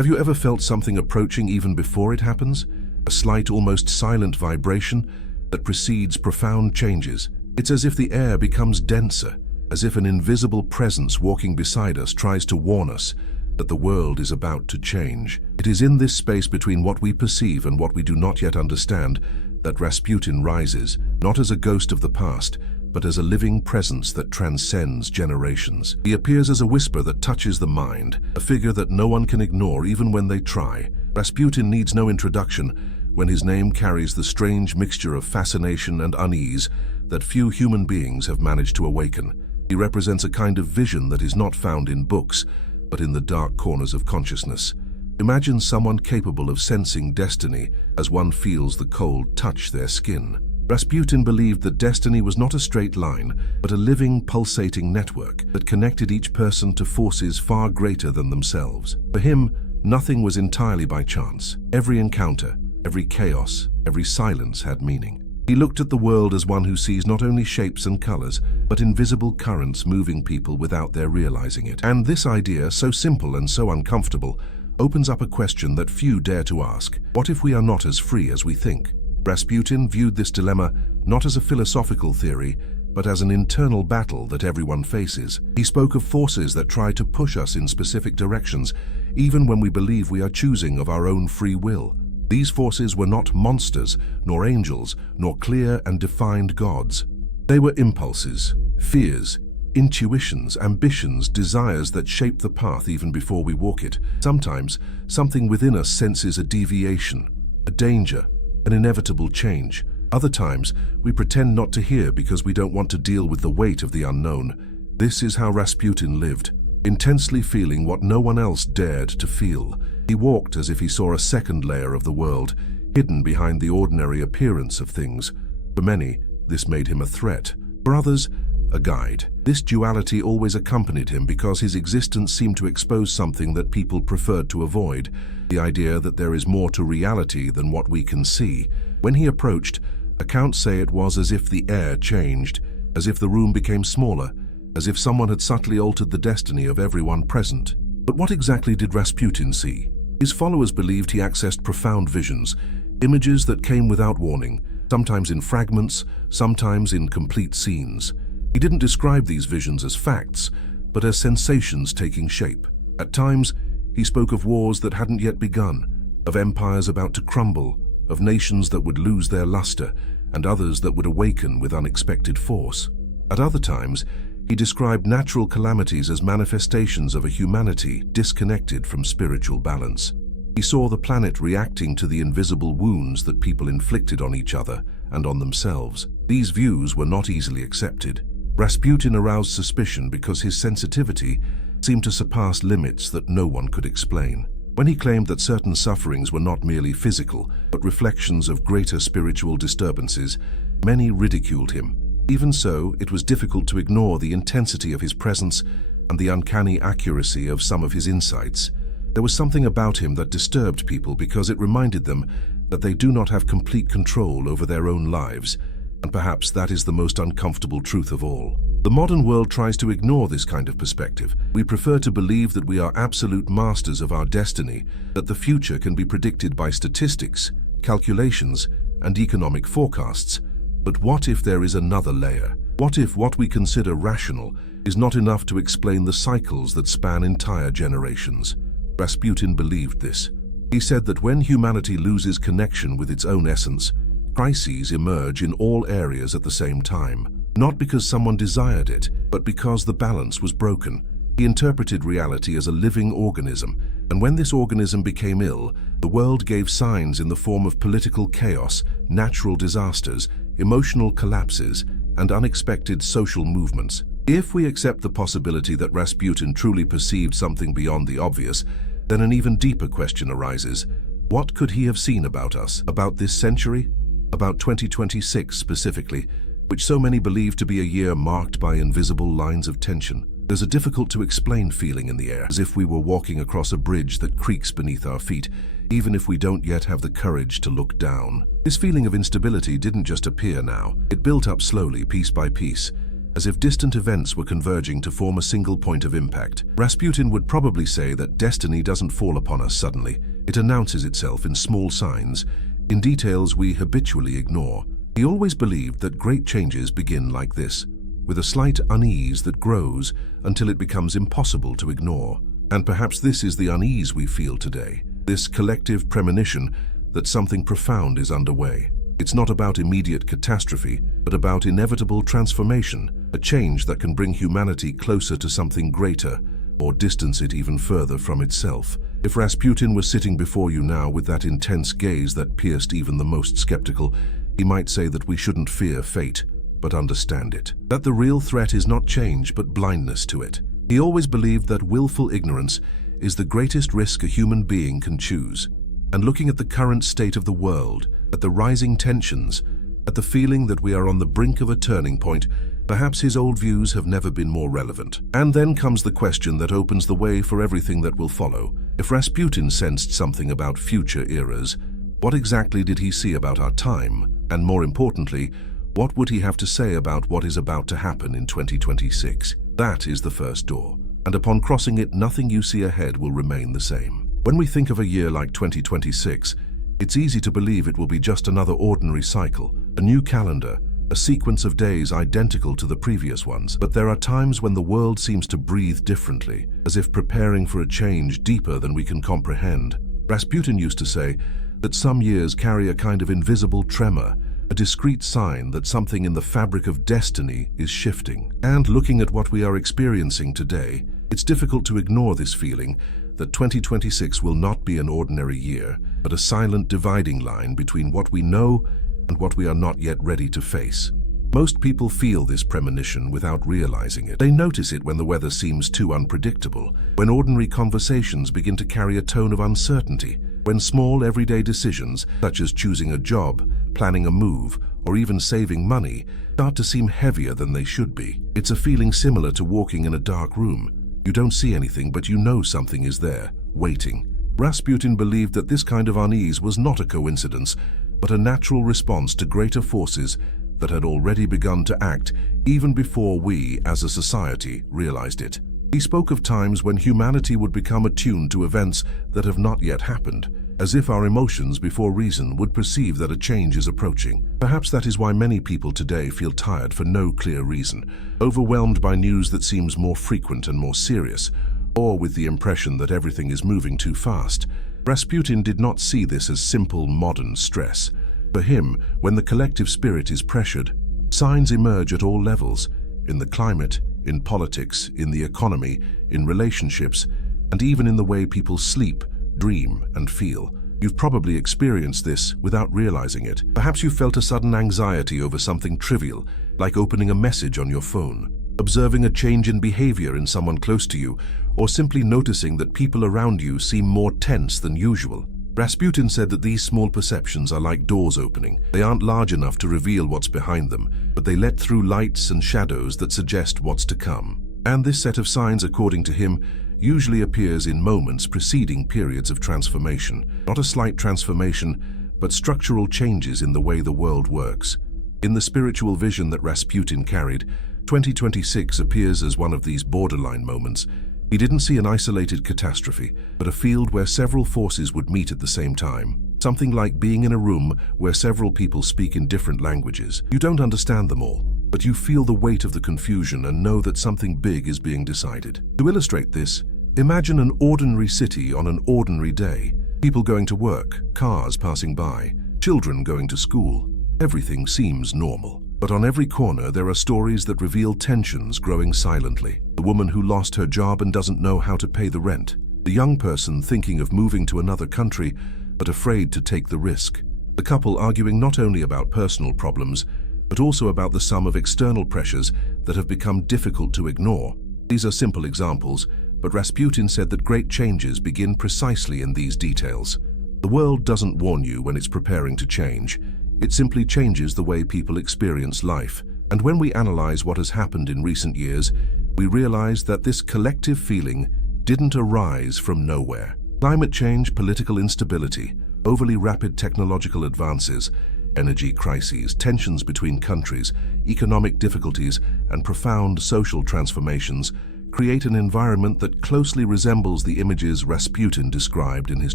Have you ever felt something approaching even before it happens? A slight, almost silent vibration that precedes profound changes. It's as if the air becomes denser, as if an invisible presence walking beside us tries to warn us that the world is about to change. It is in this space between what we perceive and what we do not yet understand that Rasputin rises, not as a ghost of the past, but as a living presence that transcends generations. He appears as a whisper that touches the mind, a figure that no one can ignore even when they try. Rasputin needs no introduction when his name carries the strange mixture of fascination and unease that few human beings have managed to awaken. He represents a kind of vision that is not found in books, but in the dark corners of consciousness. Imagine someone capable of sensing destiny as one feels the cold touch their skin. Rasputin believed that destiny was not a straight line, but a living, pulsating network that connected each person to forces far greater than themselves. For him, nothing was entirely by chance. Every encounter, every chaos, every silence had meaning. He looked at the world as one who sees not only shapes and colors, but invisible currents moving people without their realizing it. And this idea, so simple and so uncomfortable, opens up a question that few dare to ask. What if we are not as free as we think? Rasputin viewed this dilemma not as a philosophical theory, but as an internal battle that everyone faces. He spoke of forces that try to push us in specific directions, even when we believe we are choosing of our own free will. These forces were not monsters, nor angels, nor clear and defined gods. They were impulses, fears, intuitions, ambitions, desires that shape the path even before we walk it. Sometimes, something within us senses a deviation, a danger, an inevitable change. Other times, we pretend not to hear because we don't want to deal with the weight of the unknown. This is how Rasputin lived, intensely feeling what no one else dared to feel. He walked as if he saw a second layer of the world, hidden behind the ordinary appearance of things. For many, this made him a threat. For others, a guide. This duality always accompanied him because his existence seemed to expose something that people preferred to avoid, the idea that there is more to reality than what we can see. When he approached, accounts say it was as if the air changed, as if the room became smaller, as if someone had subtly altered the destiny of everyone present. But what exactly did Rasputin see? His followers believed he accessed profound visions, images that came without warning, sometimes in fragments, sometimes in complete scenes. He didn't describe these visions as facts, but as sensations taking shape. At times, he spoke of wars that hadn't yet begun, of empires about to crumble, of nations that would lose their luster, and others that would awaken with unexpected force. At other times, he described natural calamities as manifestations of a humanity disconnected from spiritual balance. He saw the planet reacting to the invisible wounds that people inflicted on each other and on themselves. These views were not easily accepted. Rasputin aroused suspicion because his sensitivity seemed to surpass limits that no one could explain. When he claimed that certain sufferings were not merely physical, but reflections of greater spiritual disturbances, many ridiculed him. Even so, it was difficult to ignore the intensity of his presence and the uncanny accuracy of some of his insights. There was something about him that disturbed people because it reminded them that they do not have complete control over their own lives, and perhaps that is the most uncomfortable truth of all. The modern world tries to ignore this kind of perspective. We prefer to believe that we are absolute masters of our destiny, that the future can be predicted by statistics, calculations, and economic forecasts. But what if there is another layer? What if what we consider rational is not enough to explain the cycles that span entire generations? Rasputin believed this. He said that when humanity loses connection with its own essence, crises emerge in all areas at the same time, not because someone desired it, but because the balance was broken. He interpreted reality as a living organism, and when this organism became ill, the world gave signs in the form of political chaos, natural disasters, emotional collapses, and unexpected social movements. If we accept the possibility that Rasputin truly perceived something beyond the obvious, then an even deeper question arises. What could he have seen about us, about this century? About 2026 specifically, which so many believe to be a year marked by invisible lines of tension. There's a difficult-to-explain feeling in the air, as if we were walking across a bridge that creaks beneath our feet, even if we don't yet have the courage to look down. This feeling of instability didn't just appear now. It built up slowly, piece by piece, as if distant events were converging to form a single point of impact. Rasputin would probably say that destiny doesn't fall upon us suddenly. It announces itself in small signs, in details we habitually ignore. He always believed that great changes begin like this, with a slight unease that grows until it becomes impossible to ignore. And perhaps this is the unease we feel today, this collective premonition that something profound is underway. It's not about immediate catastrophe, but about inevitable transformation, a change that can bring humanity closer to something greater, or distance it even further from itself. If Rasputin was sitting before you now with that intense gaze that pierced even the most skeptical, he might say that we shouldn't fear fate, but understand it. That the real threat is not change, but blindness to it. He always believed that willful ignorance is the greatest risk a human being can choose. And looking at the current state of the world, at the rising tensions, at the feeling that we are on the brink of a turning point, perhaps his old views have never been more relevant. And then comes the question that opens the way for everything that will follow. If Rasputin sensed something about future eras, what exactly did he see about our time? And more importantly, what would he have to say about what is about to happen in 2026? That is the first door, and upon crossing it, nothing you see ahead will remain the same. When we think of a year like 2026, it's easy to believe it will be just another ordinary cycle, a new calendar, a sequence of days identical to the previous ones. But there are times when the world seems to breathe differently, as if preparing for a change deeper than we can comprehend. Rasputin used to say that some years carry a kind of invisible tremor, a discreet sign that something in the fabric of destiny is shifting. And looking at what we are experiencing today, it's difficult to ignore this feeling that 2026 will not be an ordinary year, but a silent dividing line between what we know and what we are not yet ready to face. Most people feel this premonition without realizing it. They notice it when the weather seems too unpredictable, when ordinary conversations begin to carry a tone of uncertainty, when small everyday decisions, such as choosing a job, planning a move, or even saving money, start to seem heavier than they should be. It's a feeling similar to walking in a dark room. You don't see anything, but you know something is there, waiting. Rasputin believed that this kind of unease was not a coincidence, but a natural response to greater forces that had already begun to act even before we, as a society, realized it. He spoke of times when humanity would become attuned to events that have not yet happened, as if our emotions before reason would perceive that a change is approaching. Perhaps that is why many people today feel tired for no clear reason, overwhelmed by news that seems more frequent and more serious, or with the impression that everything is moving too fast. Rasputin did not see this as simple modern stress. For him, when the collective spirit is pressured, signs emerge at all levels, in the climate, in politics, in the economy, in relationships, and even in the way people sleep, dream, and feel. You've probably experienced this without realizing it. Perhaps you felt a sudden anxiety over something trivial, like opening a message on your phone, observing a change in behavior in someone close to you, or simply noticing that people around you seem more tense than usual. Rasputin said that these small perceptions are like doors opening. They aren't large enough to reveal what's behind them, but they let through lights and shadows that suggest what's to come. And this set of signs, according to him, usually appears in moments preceding periods of transformation. Not a slight transformation, but structural changes in the way the world works. In the spiritual vision that Rasputin carried, 2026 appears as one of these borderline moments. He didn't see an isolated catastrophe, but a field where several forces would meet at the same time. Something like being in a room where several people speak in different languages. You don't understand them all, but you feel the weight of the confusion and know that something big is being decided. To illustrate this, imagine an ordinary city on an ordinary day. People going to work, cars passing by, children going to school. Everything seems normal. But on every corner there are stories that reveal tensions growing silently. The woman who lost her job and doesn't know how to pay the rent. The young person thinking of moving to another country but afraid to take the risk. The couple arguing not only about personal problems, but also about the sum of external pressures that have become difficult to ignore. These are simple examples, but Rasputin said that great changes begin precisely in these details. The world doesn't warn you when it's preparing to change. It simply changes the way people experience life. And when we analyze what has happened in recent years, we realize that this collective feeling didn't arise from nowhere. Climate change, political instability, overly rapid technological advances, Energy crises, tensions between countries, economic difficulties, and profound social transformations create an environment that closely resembles the images Rasputin described in his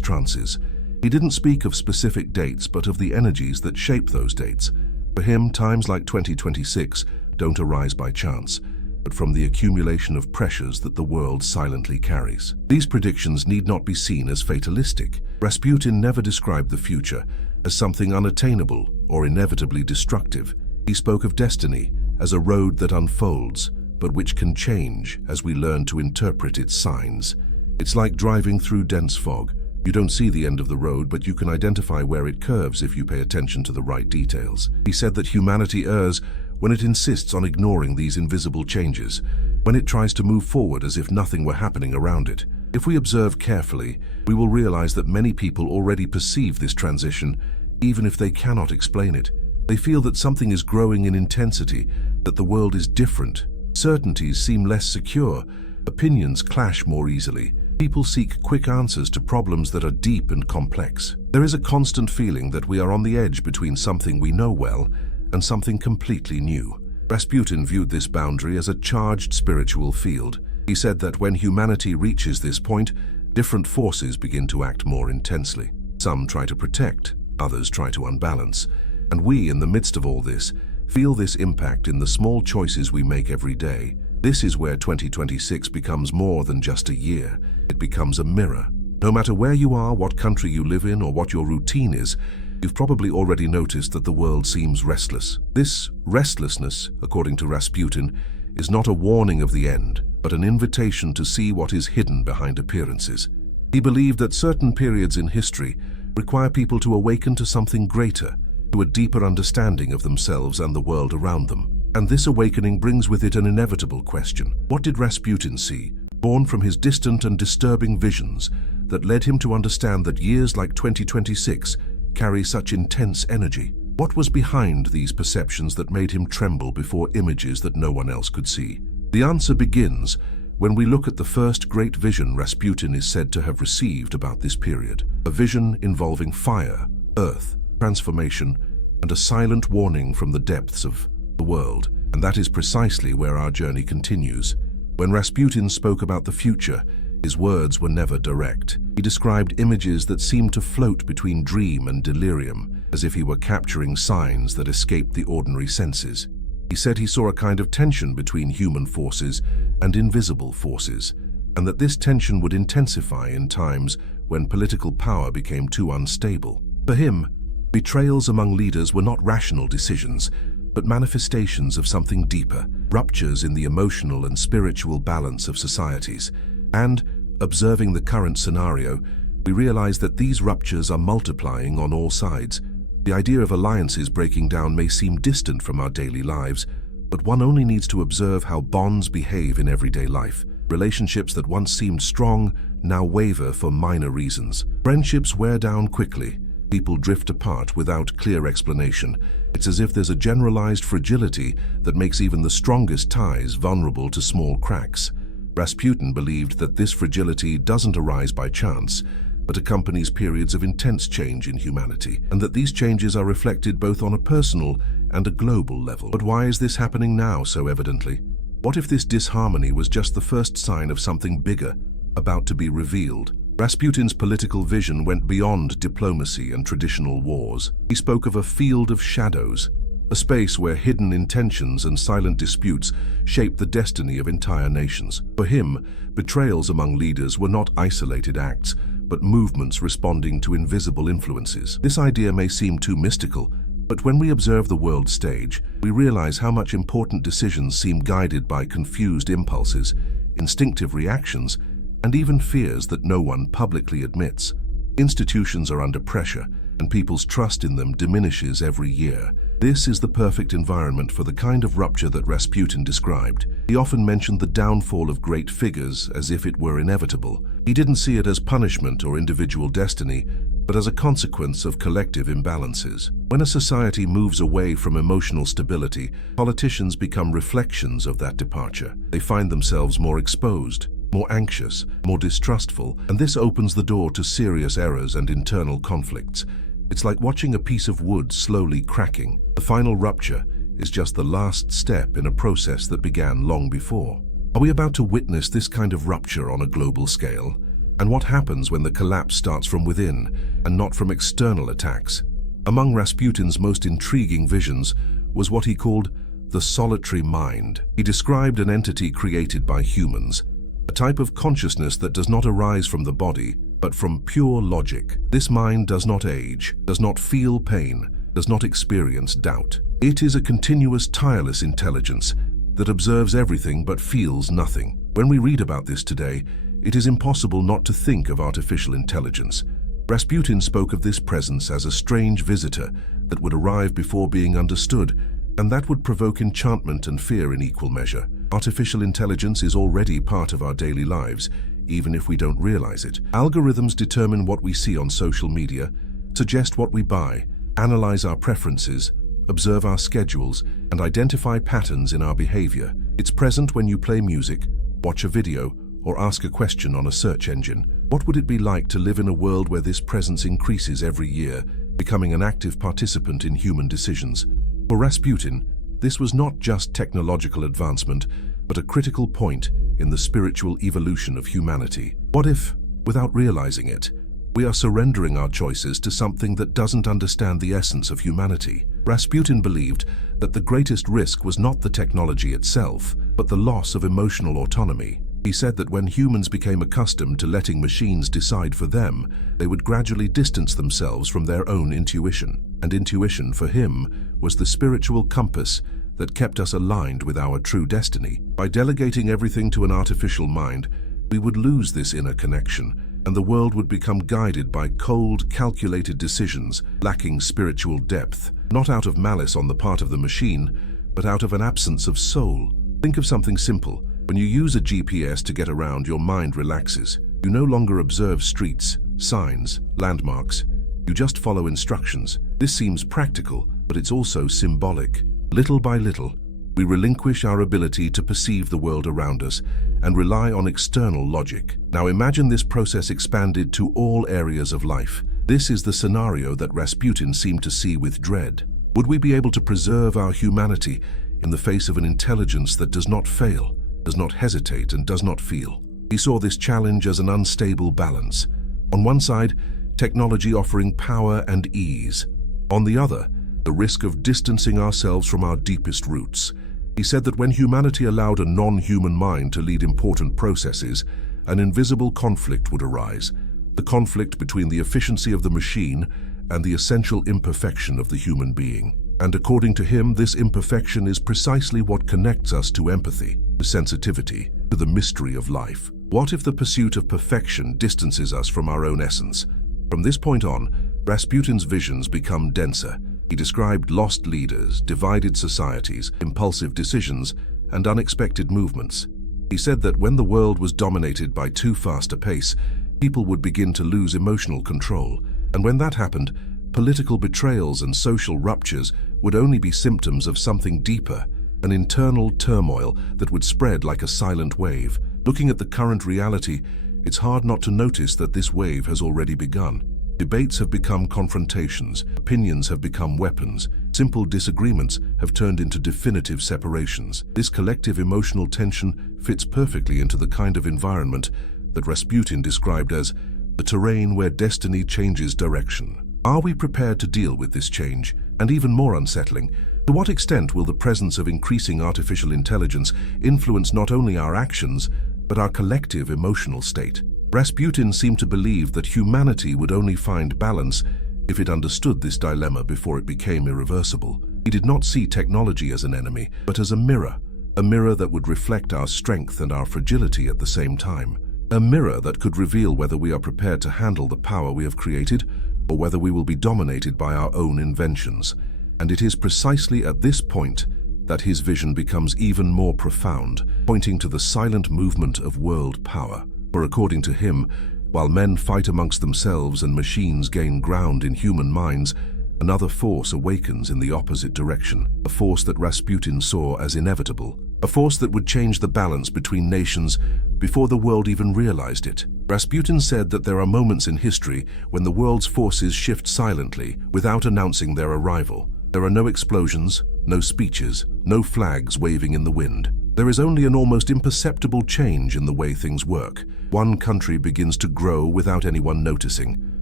trances. He didn't speak of specific dates, but of the energies that shape those dates. For him, times like 2026 don't arise by chance, but from the accumulation of pressures that the world silently carries. These predictions need not be seen as fatalistic. Rasputin never described the future as something unattainable or inevitably destructive. He spoke of destiny as a road that unfolds, but which can change as we learn to interpret its signs. It's like driving through dense fog. You don't see the end of the road, but you can identify where it curves if you pay attention to the right details. He said that humanity errs when it insists on ignoring these invisible changes, when it tries to move forward as if nothing were happening around it. If we observe carefully, we will realize that many people already perceive this transition, even if they cannot explain it. They feel that something is growing in intensity, that the world is different. Certainties seem less secure, opinions clash more easily. People seek quick answers to problems that are deep and complex. There is a constant feeling that we are on the edge between something we know well and something completely new. Rasputin viewed this boundary as a charged spiritual field. He said that when humanity reaches this point, different forces begin to act more intensely. Some try to protect, others try to unbalance. And we, in the midst of all this, feel this impact in the small choices we make every day. This is where 2026 becomes more than just a year. It becomes a mirror. No matter where you are, what country you live in, or what your routine is, you've probably already noticed that the world seems restless. This restlessness, according to Rasputin, is not a warning of the end, but an invitation to see what is hidden behind appearances. He believed that certain periods in history require people to awaken to something greater, to a deeper understanding of themselves and the world around them. And this awakening brings with it an inevitable question. What did Rasputin see, born from his distant and disturbing visions, that led him to understand that years like 2026 carry such intense energy? What was behind these perceptions that made him tremble before images that no one else could see? The answer begins when we look at the first great vision Rasputin is said to have received about this period. A vision involving fire, earth, transformation, and a silent warning from the depths of the world. And that is precisely where our journey continues. When Rasputin spoke about the future, his words were never direct. He described images that seemed to float between dream and delirium, as if he were capturing signs that escaped the ordinary senses. He said he saw a kind of tension between human forces and invisible forces, and that this tension would intensify in times when political power became too unstable. For him, betrayals among leaders were not rational decisions, but manifestations of something deeper, ruptures in the emotional and spiritual balance of societies. And, observing the current scenario, we realize that these ruptures are multiplying on all sides. The idea of alliances breaking down may seem distant from our daily lives, but one only needs to observe how bonds behave in everyday life. Relationships that once seemed strong now waver for minor reasons. Friendships wear down quickly. People drift apart without clear explanation. It's as if there's a generalized fragility that makes even the strongest ties vulnerable to small cracks. Rasputin believed that this fragility doesn't arise by chance, but accompanies periods of intense change in humanity, and that these changes are reflected both on a personal and a global level. But why is this happening now so evidently? What if this disharmony was just the first sign of something bigger about to be revealed? Rasputin's political vision went beyond diplomacy and traditional wars. He spoke of a field of shadows, a space where hidden intentions and silent disputes shaped the destiny of entire nations. For him, betrayals among leaders were not isolated acts, but movements responding to invisible influences. This idea may seem too mystical, but when we observe the world stage, we realize how much important decisions seem guided by confused impulses, instinctive reactions, and even fears that no one publicly admits. Institutions are under pressure, and people's trust in them diminishes every year. This is the perfect environment for the kind of rupture that Rasputin described. He often mentioned the downfall of great figures as if it were inevitable. He didn't see it as punishment or individual destiny, but as a consequence of collective imbalances. When a society moves away from emotional stability, politicians become reflections of that departure. They find themselves more exposed, more anxious, more distrustful, and this opens the door to serious errors and internal conflicts. It's like watching a piece of wood slowly cracking. The final rupture is just the last step in a process that began long before. Are we about to witness this kind of rupture on a global scale? And what happens when the collapse starts from within and not from external attacks? Among Rasputin's most intriguing visions was what he called the solitary mind. He described an entity created by humans, a type of consciousness that does not arise from the body, but from pure logic. This mind does not age, does not feel pain, does not experience doubt. It is a continuous, tireless intelligence that observes everything but feels nothing. When we read about this today, it is impossible not to think of artificial intelligence. Rasputin spoke of this presence as a strange visitor that would arrive before being understood, and that would provoke enchantment and fear in equal measure. Artificial intelligence is already part of our daily lives, even if we don't realize it. Algorithms determine what we see on social media, suggest what we buy, analyze our preferences, observe our schedules, and identify patterns in our behavior. It's present when you play music, watch a video, or ask a question on a search engine. What would it be like to live in a world where this presence increases every year, becoming an active participant in human decisions? For Rasputin, this was not just technological advancement, but a critical point in the spiritual evolution of humanity. What if, without realizing it, we are surrendering our choices to something that doesn't understand the essence of humanity? Rasputin believed that the greatest risk was not the technology itself, but the loss of emotional autonomy. He said that when humans became accustomed to letting machines decide for them, they would gradually distance themselves from their own intuition. And intuition, for him, was the spiritual compass that kept us aligned with our true destiny. By delegating everything to an artificial mind, we would lose this inner connection, and the world would become guided by cold, calculated decisions, lacking spiritual depth, not out of malice on the part of the machine, but out of an absence of soul. Think of something simple. When you use a GPS to get around, your mind relaxes. You no longer observe streets, signs, landmarks. You just follow instructions. This seems practical, but it's also symbolic. Little by little, we relinquish our ability to perceive the world around us and rely on external logic. Now imagine this process expanded to all areas of life. This is the scenario that Rasputin seemed to see with dread. Would we be able to preserve our humanity in the face of an intelligence that does not fail, does not hesitate, and does not feel? He saw this challenge as an unstable balance. On one side, technology offering power and ease. On the other, the risk of distancing ourselves from our deepest roots. He said that when humanity allowed a non-human mind to lead important processes, an invisible conflict would arise, the conflict between the efficiency of the machine and the essential imperfection of the human being. And according to him, this imperfection is precisely what connects us to empathy, to sensitivity, to the mystery of life. What if the pursuit of perfection distances us from our own essence? From this point on, Rasputin's visions become denser. He described lost leaders, divided societies, impulsive decisions, and unexpected movements. He said that when the world was dominated by too fast a pace, people would begin to lose emotional control. And when that happened, political betrayals and social ruptures would only be symptoms of something deeper, an internal turmoil that would spread like a silent wave. Looking at the current reality, it's hard not to notice that this wave has already begun. Debates have become confrontations, opinions have become weapons, simple disagreements have turned into definitive separations. This collective emotional tension fits perfectly into the kind of environment that Rasputin described as the terrain where destiny changes direction. Are we prepared to deal with this change? And even more unsettling, to what extent will the presence of increasing artificial intelligence influence not only our actions, but our collective emotional state? Rasputin seemed to believe that humanity would only find balance if it understood this dilemma before it became irreversible. He did not see technology as an enemy, but as a mirror that would reflect our strength and our fragility at the same time. A mirror that could reveal whether we are prepared to handle the power we have created or whether we will be dominated by our own inventions. And it is precisely at this point that his vision becomes even more profound, pointing to the silent movement of world power. For according to him, while men fight amongst themselves and machines gain ground in human minds, another force awakens in the opposite direction, a force that Rasputin saw as inevitable, a force that would change the balance between nations before the world even realized it. Rasputin said that there are moments in history when the world's forces shift silently without announcing their arrival. There are no explosions, no speeches, no flags waving in the wind. There is only an almost imperceptible change in the way things work. One country begins to grow without anyone noticing.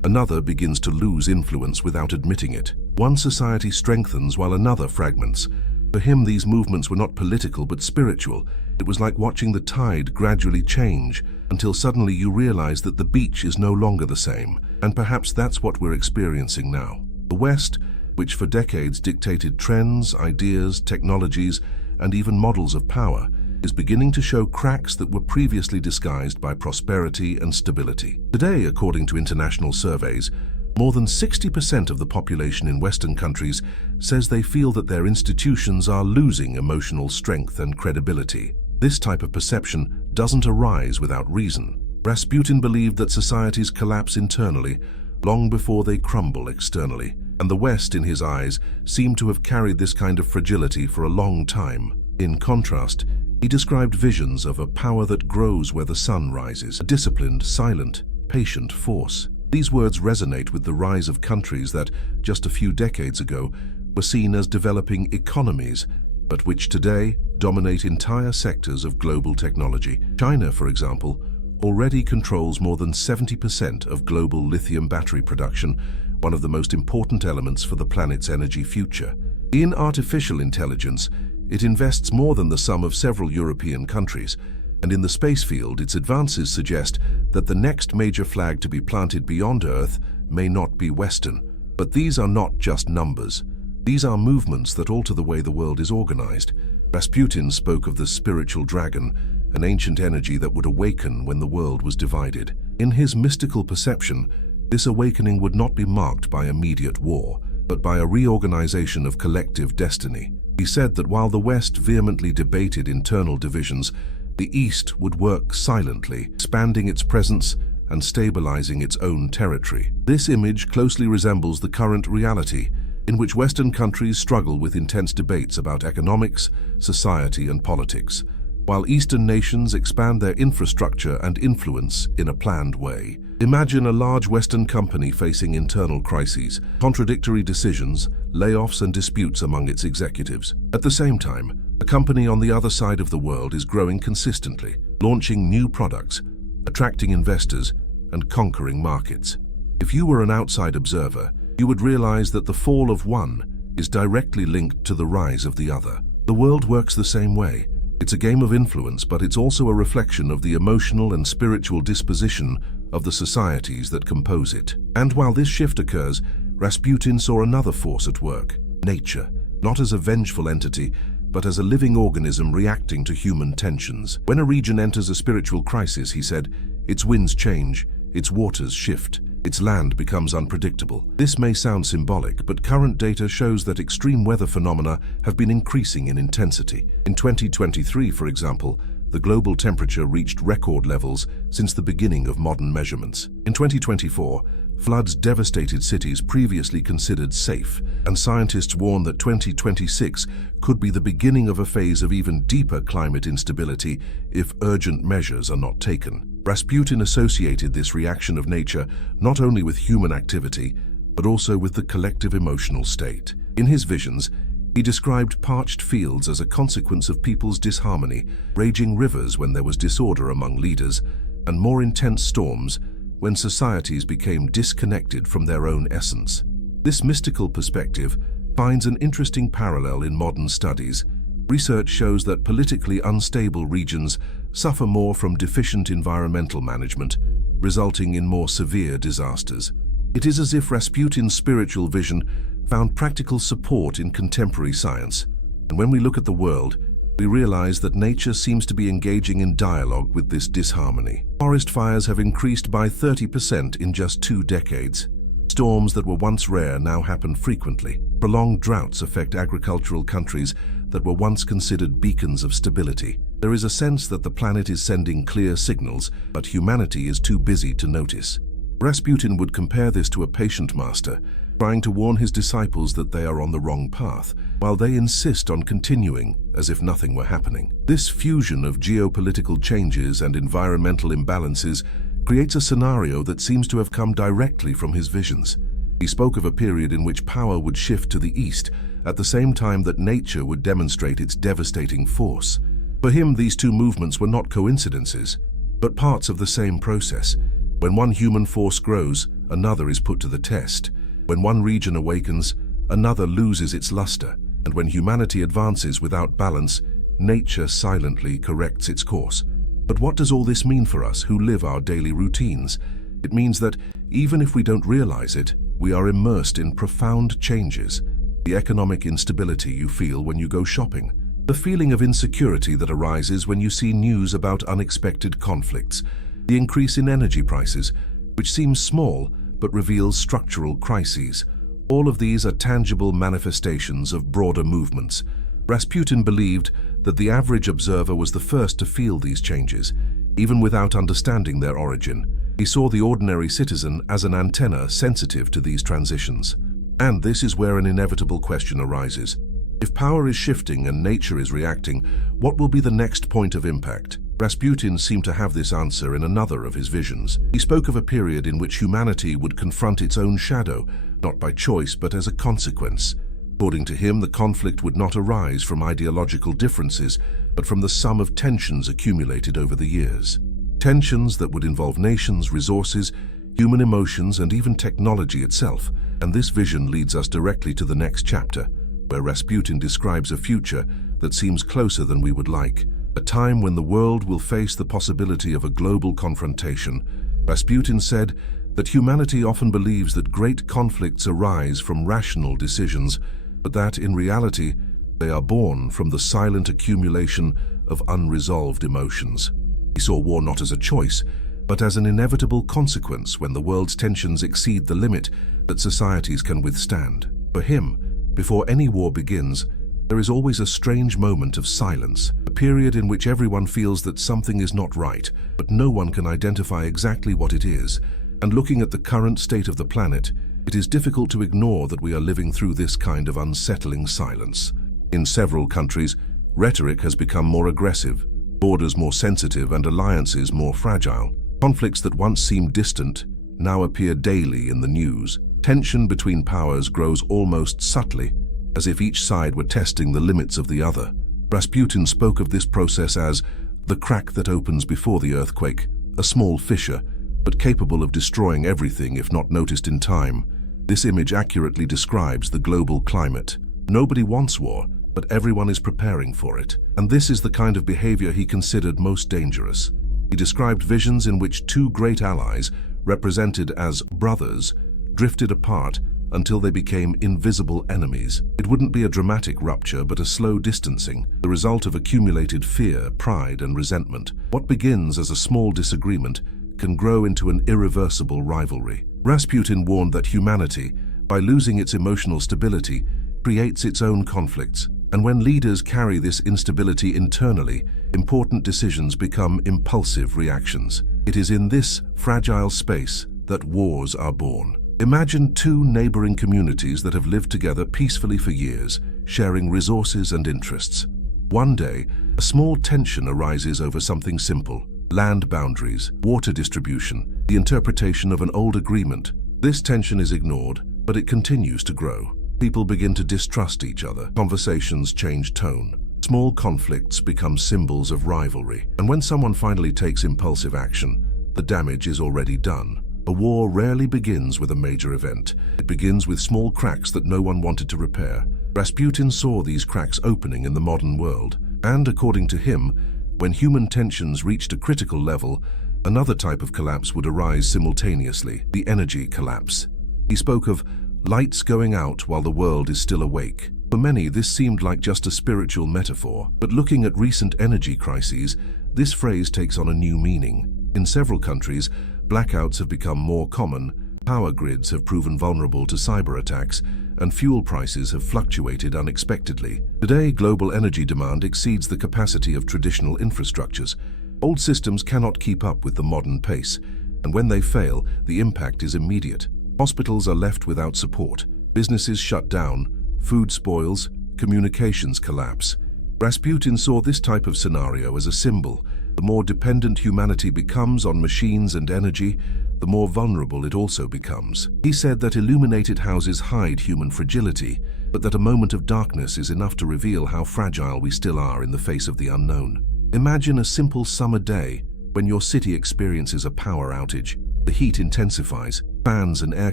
Another begins to lose influence without admitting it. One society strengthens while another fragments. For him, these movements were not political but spiritual. It was like watching the tide gradually change until suddenly you realize that the beach is no longer the same. And perhaps that's what we're experiencing now. The West, which for decades dictated trends, ideas, technologies, and even models of power, is beginning to show cracks that were previously disguised by prosperity and stability. Today, according to international surveys, more than 60% of the population in Western countries says they feel that their institutions are losing emotional strength and credibility. This type of perception doesn't arise without reason. Rasputin believed that societies collapse internally long before they crumble externally, and the West, in his eyes, seemed to have carried this kind of fragility for a long time. In contrast, he described visions of a power that grows where the sun rises, a disciplined, silent, patient force. These words resonate with the rise of countries that, just a few decades ago, were seen as developing economies, but which today dominate entire sectors of global technology. China, for example, already controls more than 70% of global lithium battery production, one of the most important elements for the planet's energy future. In artificial intelligence, it invests more than the sum of several European countries, and in the space field, its advances suggest that the next major flag to be planted beyond Earth may not be Western. But these are not just numbers. These are movements that alter the way the world is organized. Rasputin spoke of the spiritual dragon, an ancient energy that would awaken when the world was divided. In his mystical perception, this awakening would not be marked by immediate war, but by a reorganization of collective destiny. He said that while the West vehemently debated internal divisions, the East would work silently, expanding its presence and stabilizing its own territory. This image closely resembles the current reality, in which Western countries struggle with intense debates about economics, society, and politics, while Eastern nations expand their infrastructure and influence in a planned way. Imagine a large Western company facing internal crises, contradictory decisions, layoffs, and disputes among its executives. At the same time, a company on the other side of the world is growing consistently, launching new products, attracting investors, and conquering markets. If you were an outside observer, you would realize that the fall of one is directly linked to the rise of the other. The world works the same way. It's a game of influence, but it's also a reflection of the emotional and spiritual disposition of the societies that compose it. And while this shift occurs, Rasputin saw another force at work: nature, not as a vengeful entity, but as a living organism reacting to human tensions. When a region enters a spiritual crisis, he said, its winds change, its waters shift, its land becomes unpredictable. This may sound symbolic, but current data shows that extreme weather phenomena have been increasing in intensity. In 2023, for example, the global temperature reached record levels since the beginning of modern measurements. In 2024, floods devastated cities previously considered safe, and scientists warn that 2026 could be the beginning of a phase of even deeper climate instability if urgent measures are not taken. Rasputin associated this reaction of nature not only with human activity, but also with the collective emotional state. In his visions, he described parched fields as a consequence of people's disharmony, raging rivers when there was disorder among leaders, and more intense storms when societies became disconnected from their own essence. This mystical perspective finds an interesting parallel in modern studies. Research shows that politically unstable regions suffer more from deficient environmental management, resulting in more severe disasters. It is as if Rasputin's spiritual vision found practical support in contemporary science. And when we look at the world, we realize that nature seems to be engaging in dialogue with this disharmony. Forest fires have increased by 30% in just 2 decades. Storms that were once rare now happen frequently. Prolonged droughts affect agricultural countries that were once considered beacons of stability. There is a sense that the planet is sending clear signals, but humanity is too busy to notice. Rasputin would compare this to a patient master, trying to warn his disciples that they are on the wrong path, while they insist on continuing as if nothing were happening. This fusion of geopolitical changes and environmental imbalances creates a scenario that seems to have come directly from his visions. He spoke of a period in which power would shift to the east, at the same time that nature would demonstrate its devastating force. For him, these two movements were not coincidences, but parts of the same process. When one human force grows, another is put to the test. When one region awakens, another loses its luster. And when humanity advances without balance, nature silently corrects its course. But what does all this mean for us who live our daily routines? It means that, even if we don't realize it, we are immersed in profound changes. The economic instability you feel when you go shopping. The feeling of insecurity that arises when you see news about unexpected conflicts. The increase in energy prices, which seems small but reveals structural crises. All of these are tangible manifestations of broader movements. Rasputin believed that the average observer was the first to feel these changes, even without understanding their origin. He saw the ordinary citizen as an antenna sensitive to these transitions. And this is where an inevitable question arises. If power is shifting and nature is reacting, what will be the next point of impact? Rasputin seemed to have this answer in another of his visions. He spoke of a period in which humanity would confront its own shadow, not by choice but as a consequence. According to him, the conflict would not arise from ideological differences, but from the sum of tensions accumulated over the years. Tensions that would involve nations, resources, human emotions, and even technology itself. And this vision leads us directly to the next chapter, where Rasputin describes a future that seems closer than we would like. A time when the world will face the possibility of a global confrontation. Rasputin said that humanity often believes that great conflicts arise from rational decisions, but that, in reality, they are born from the silent accumulation of unresolved emotions. He saw war not as a choice, but as an inevitable consequence when the world's tensions exceed the limit that societies can withstand. For him, before any war begins, there is always a strange moment of silence, a period in which everyone feels that something is not right, but no one can identify exactly what it is. And looking at the current state of the planet, it is difficult to ignore that we are living through this kind of unsettling silence. In several countries, rhetoric has become more aggressive, borders more sensitive, and alliances more fragile. Conflicts that once seemed distant now appear daily in the news. Tension between powers grows almost subtly, as if each side were testing the limits of the other. Rasputin spoke of this process as the crack that opens before the earthquake, a small fissure, but capable of destroying everything if not noticed in time. This image accurately describes the global climate. Nobody wants war, but everyone is preparing for it. And this is the kind of behavior he considered most dangerous. He described visions in which two great allies, represented as brothers, drifted apart until they became invisible enemies. It wouldn't be a dramatic rupture, but a slow distancing, the result of accumulated fear, pride, and resentment. What begins as a small disagreement can grow into an irreversible rivalry. Rasputin warned that humanity, by losing its emotional stability, creates its own conflicts. And when leaders carry this instability internally, important decisions become impulsive reactions. It is in this fragile space that wars are born. Imagine two neighboring communities that have lived together peacefully for years, sharing resources and interests. One day, a small tension arises over something simple: land boundaries, water distribution, the interpretation of an old agreement. This tension is ignored, but it continues to grow. People begin to distrust each other. Conversations change tone. Small conflicts become symbols of rivalry. And when someone finally takes impulsive action, the damage is already done. A war rarely begins with a major event. It begins with small cracks that no one wanted to repair. Rasputin saw these cracks opening in the modern world. And according to him, when human tensions reached a critical level, another type of collapse would arise simultaneously: the energy collapse. He spoke of lights going out while the world is still awake. For many, this seemed like just a spiritual metaphor, but looking at recent energy crises, this phrase takes on a new meaning. In several countries, blackouts have become more common, power grids have proven vulnerable to cyber attacks, and fuel prices have fluctuated unexpectedly. Today, global energy demand exceeds the capacity of traditional infrastructures. Old systems cannot keep up with the modern pace, and when they fail, the impact is immediate. Hospitals are left without support, businesses shut down, food spoils, communications collapse. Rasputin saw this type of scenario as a symbol. The more dependent humanity becomes on machines and energy, the more vulnerable it also becomes. He said that illuminated houses hide human fragility, but that a moment of darkness is enough to reveal how fragile we still are in the face of the unknown. Imagine a simple summer day when your city experiences a power outage. The heat intensifies, fans and air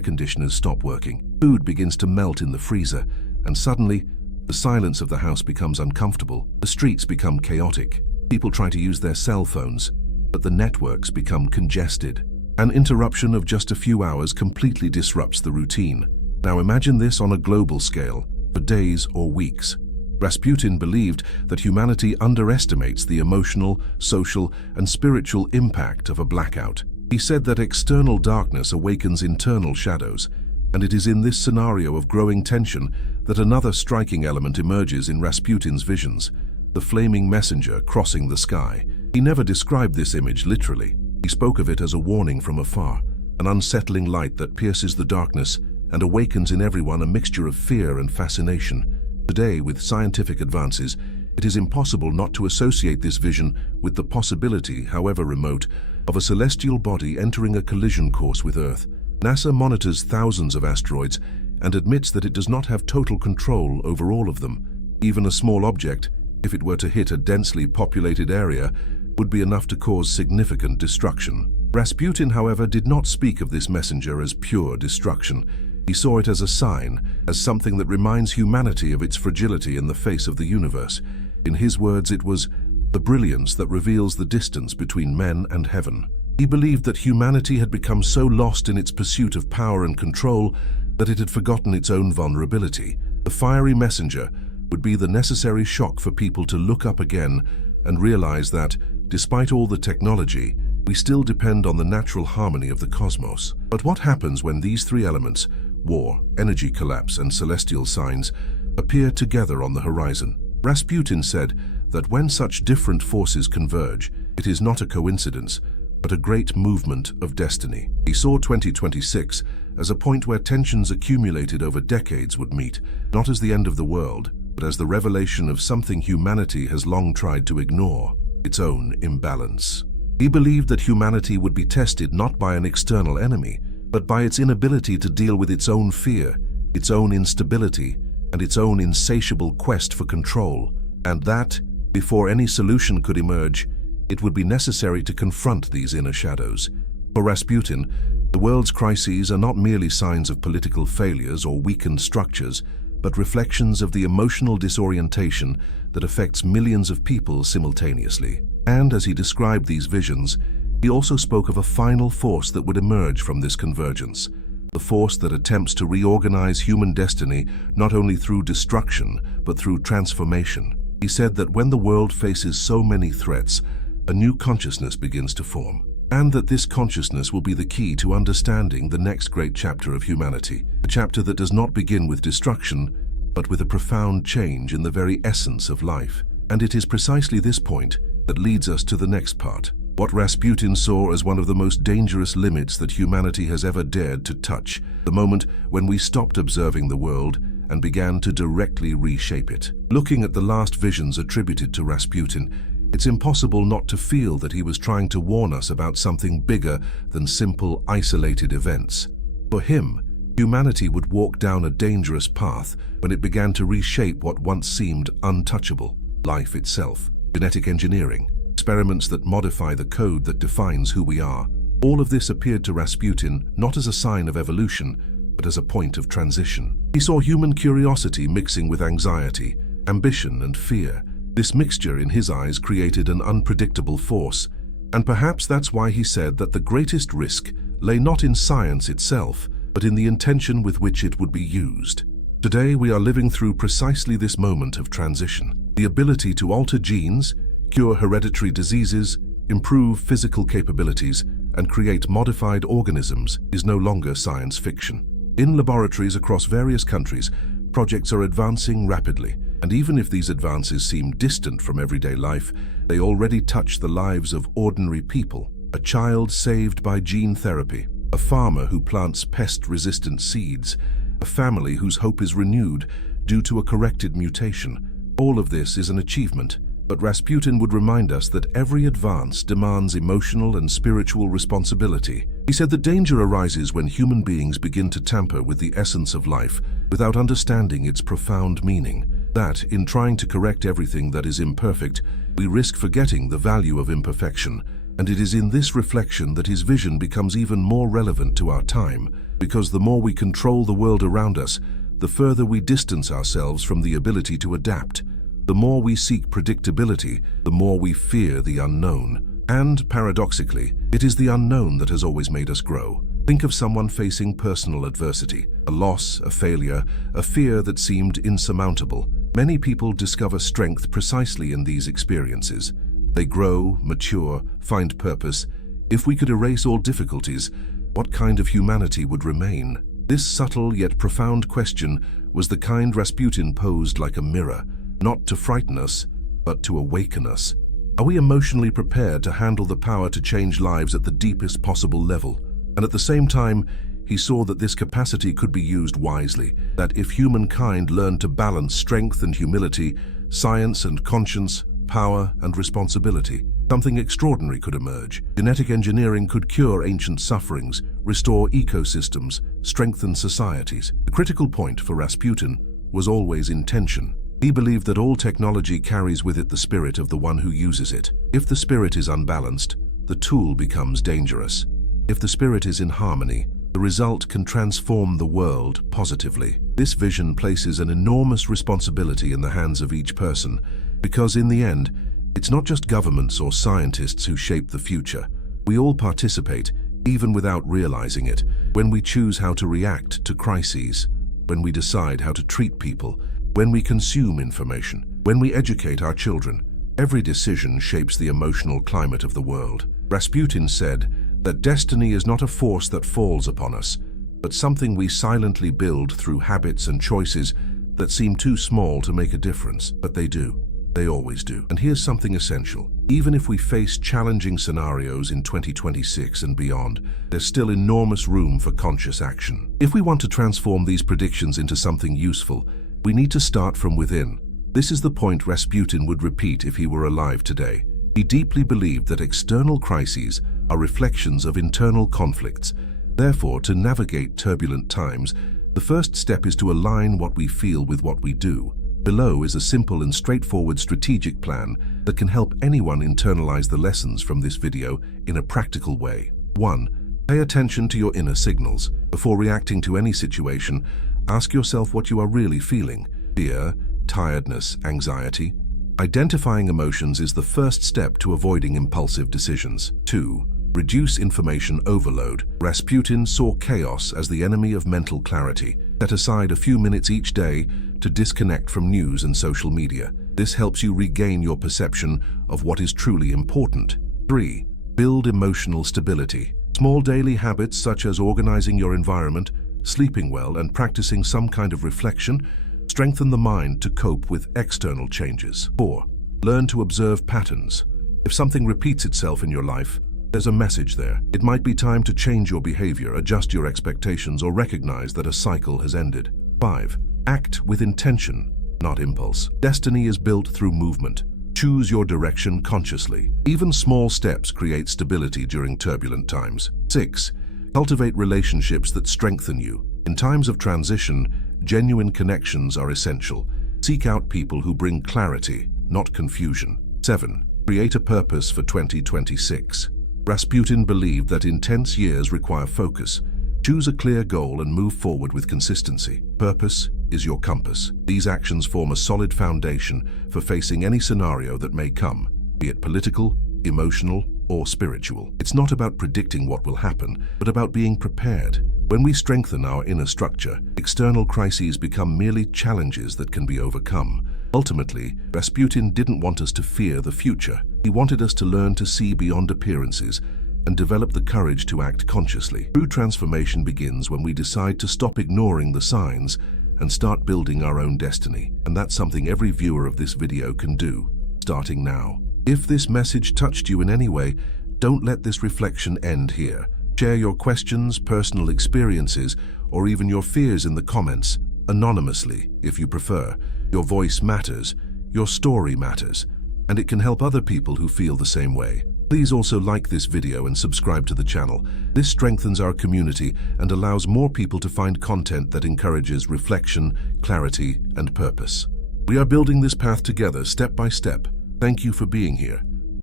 conditioners stop working, food begins to melt in the freezer, and suddenly, the silence of the house becomes uncomfortable. The streets become chaotic. People try to use their cell phones, but the networks become congested. An interruption of just a few hours completely disrupts the routine. Now imagine this on a global scale, for days or weeks. Rasputin believed that humanity underestimates the emotional, social, and spiritual impact of a blackout. He said that external darkness awakens internal shadows, and it is in this scenario of growing tension that another striking element emerges in Rasputin's visions: the flaming messenger crossing the sky. He never described this image literally. He spoke of it as a warning from afar, an unsettling light that pierces the darkness and awakens in everyone a mixture of fear and fascination. Today, with scientific advances, it is impossible not to associate this vision with the possibility, however remote, of a celestial body entering a collision course with Earth. NASA monitors thousands of asteroids and admits that it does not have total control over all of them. Even a small object, if it were to hit a densely populated area, would be enough to cause significant destruction. Rasputin, however, did not speak of this messenger as pure destruction. He saw it as a sign, as something that reminds humanity of its fragility in the face of the universe. In his words, it was the brilliance that reveals the distance between men and heaven. He believed that humanity had become so lost in its pursuit of power and control that it had forgotten its own vulnerability. The fiery messenger would be the necessary shock for people to look up again and realize that, despite all the technology, we still depend on the natural harmony of the cosmos. But what happens when these three elements, war, energy collapse, and celestial signs, appear together on the horizon? Rasputin said that when such different forces converge, it is not a coincidence, but a great movement of destiny. He saw 2026 as a point where tensions accumulated over decades would meet, not as the end of the world, but as the revelation of something humanity has long tried to ignore: its own imbalance. He believed that humanity would be tested not by an external enemy, but by its inability to deal with its own fear, its own instability, and its own insatiable quest for control, and that, before any solution could emerge, it would be necessary to confront these inner shadows. For Rasputin, the world's crises are not merely signs of political failures or weakened structures, but reflections of the emotional disorientation that affects millions of people simultaneously. And as he described these visions, he also spoke of a final force that would emerge from this convergence, the force that attempts to reorganize human destiny not only through destruction, but through transformation. He said that when the world faces so many threats, a new consciousness begins to form, and that this consciousness will be the key to understanding the next great chapter of humanity, a chapter that does not begin with destruction, but with a profound change in the very essence of life. And it is precisely this point that leads us to the next part, what Rasputin saw as one of the most dangerous limits that humanity has ever dared to touch, the moment when we stopped observing the world and began to directly reshape it. Looking at the last visions attributed to Rasputin, it's impossible not to feel that he was trying to warn us about something bigger than simple, isolated events. For him, humanity would walk down a dangerous path when it began to reshape what once seemed untouchable: life itself, genetic engineering, experiments that modify the code that defines who we are. All of this appeared to Rasputin not as a sign of evolution, but as a point of transition. He saw human curiosity mixing with anxiety, ambition and fear. This mixture, in his eyes, created an unpredictable force, and perhaps that's why he said that the greatest risk lay not in science itself, but in the intention with which it would be used. Today, we are living through precisely this moment of transition. The ability to alter genes, cure hereditary diseases, improve physical capabilities, and create modified organisms is no longer science fiction. In laboratories across various countries, projects are advancing rapidly, and even if these advances seem distant from everyday life, they already touch the lives of ordinary people. A child saved by gene therapy, a farmer who plants pest-resistant seeds, a family whose hope is renewed due to a corrected mutation. All of this is an achievement, but Rasputin would remind us that every advance demands emotional and spiritual responsibility. He said that danger arises when human beings begin to tamper with the essence of life without understanding its profound meaning. That, in trying to correct everything that is imperfect, we risk forgetting the value of imperfection. And it is in this reflection that his vision becomes even more relevant to our time, because the more we control the world around us, the further we distance ourselves from the ability to adapt. The more we seek predictability, the more we fear the unknown. And, paradoxically, it is the unknown that has always made us grow. Think of someone facing personal adversity, a loss, a failure, a fear that seemed insurmountable. Many people discover strength precisely in these experiences. They grow, mature, find purpose. If we could erase all difficulties, what kind of humanity would remain? This subtle yet profound question was the kind Rasputin posed like a mirror, not to frighten us, but to awaken us. Are we emotionally prepared to handle the power to change lives at the deepest possible level? And at the same time, he saw that this capacity could be used wisely, that if humankind learned to balance strength and humility, science and conscience, power and responsibility, something extraordinary could emerge. Genetic engineering could cure ancient sufferings, restore ecosystems, strengthen societies. The critical point for Rasputin was always intention. He believed that all technology carries with it the spirit of the one who uses it. If the spirit is unbalanced, the tool becomes dangerous. If the spirit is in harmony, the result can transform the world positively. This vision places an enormous responsibility in the hands of each person, because in the end, it's not just governments or scientists who shape the future. We all participate, even without realizing it, when we choose how to react to crises, when we decide how to treat people, when we consume information, when we educate our children. Every decision shapes the emotional climate of the world. Rasputin said that destiny is not a force that falls upon us, but something we silently build through habits and choices that seem too small to make a difference, but they do. They always do. And here's something essential. Even if we face challenging scenarios in 2026 and beyond, there's still enormous room for conscious action. If we want to transform these predictions into something useful, we need to start from within. This is the point Rasputin would repeat if he were alive today. He deeply believed that external crises are reflections of internal conflicts. Therefore, to navigate turbulent times, the first step is to align what we feel with what we do. Below is a simple and straightforward strategic plan that can help anyone internalize the lessons from this video in a practical way. 1. Pay attention to your inner signals. Before reacting to any situation, ask yourself what you are really feeling. Fear, tiredness, anxiety. Identifying emotions is the first step to avoiding impulsive decisions. 2. Reduce information overload. Rasputin saw chaos as the enemy of mental clarity. Set aside a few minutes each day to disconnect from news and social media. This helps you regain your perception of what is truly important. 3. Build emotional stability. Small daily habits such as organizing your environment, sleeping well, and practicing some kind of reflection strengthen the mind to cope with external changes. 4. Learn to observe patterns. If something repeats itself in your life, there's a message there. It might be time to change your behavior, adjust your expectations, or recognize that a cycle has ended. 5. Act with intention, not impulse. Destiny is built through movement. Choose your direction consciously. Even small steps create stability during turbulent times. 6. Cultivate relationships that strengthen you. In times of transition, genuine connections are essential. Seek out people who bring clarity, not confusion. 7. Create a purpose for 2026. Rasputin believed that intense years require focus. Choose a clear goal and move forward with consistency. Purpose is your compass. These actions form a solid foundation for facing any scenario that may come, be it political, emotional, or spiritual. It's not about predicting what will happen, but about being prepared. When we strengthen our inner structure, external crises become merely challenges that can be overcome. Ultimately, Rasputin didn't want us to fear the future. He wanted us to learn to see beyond appearances and develop the courage to act consciously. True transformation begins when we decide to stop ignoring the signs and start building our own destiny. And that's something every viewer of this video can do, starting now. If this message touched you in any way, don't let this reflection end here. Share your questions, personal experiences, or even your fears in the comments, anonymously, if you prefer. Your voice matters, your story matters, and it can help other people who feel the same way. Please also like this video and subscribe to the channel. This strengthens our community and allows more people to find content that encourages reflection, clarity, and purpose. We are building this path together, step by step. Thank you for being here.